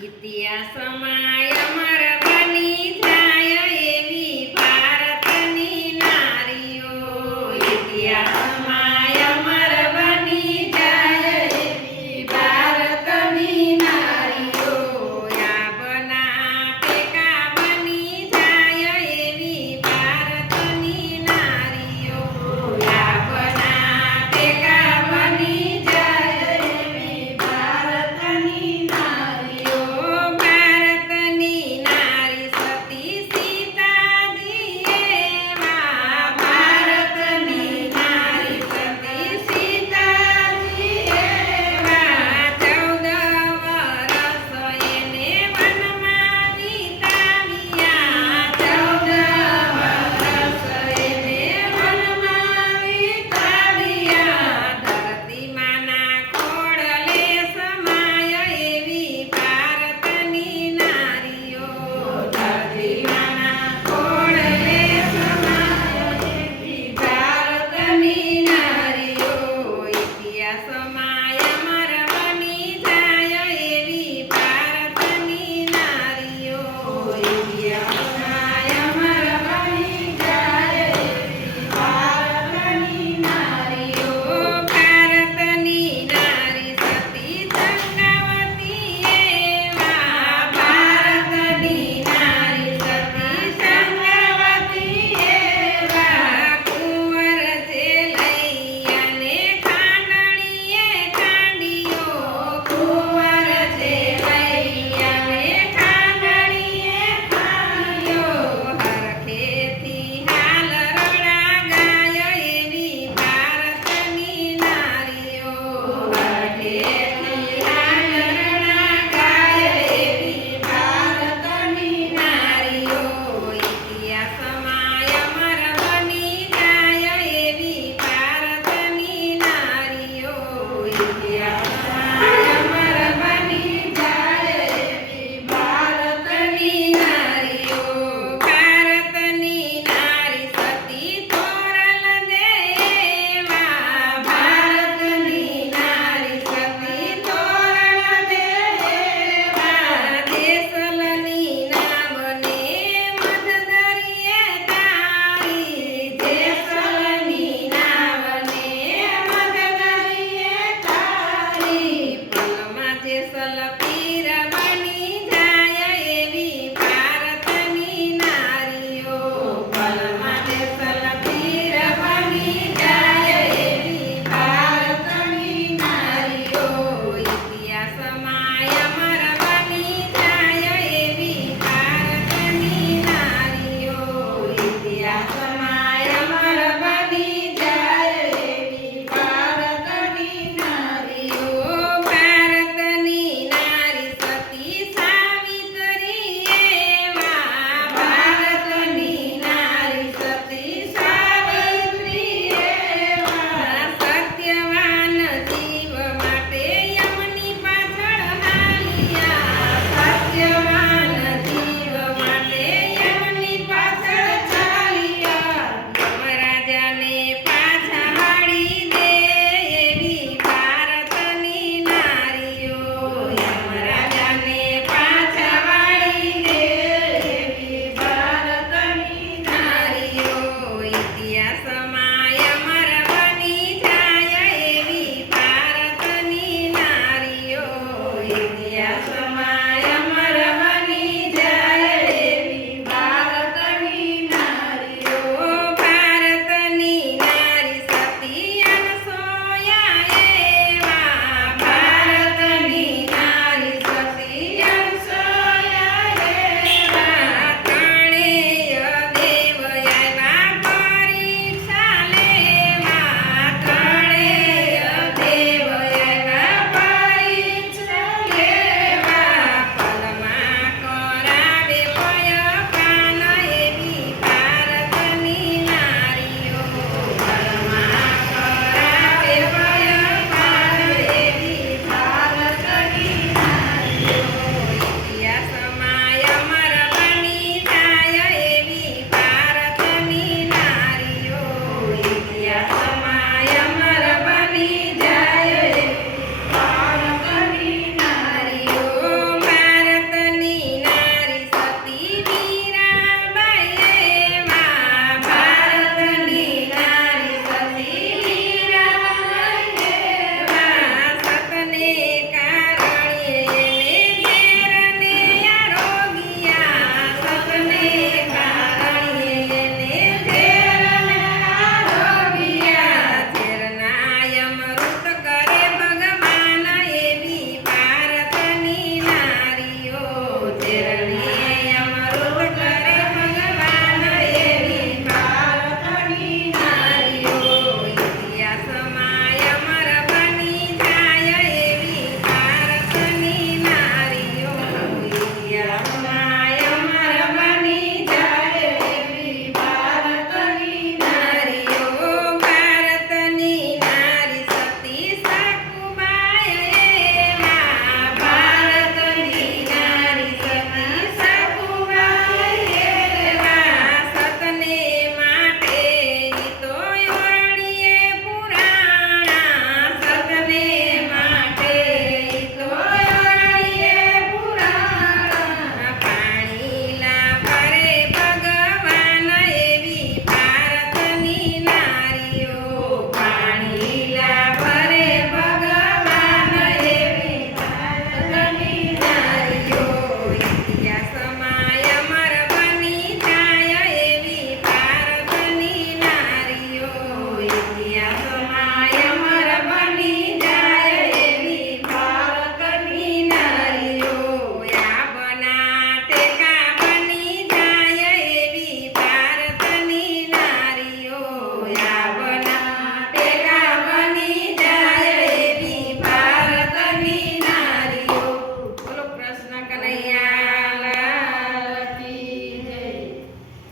દ્વિતીય સમય અમર બની જાય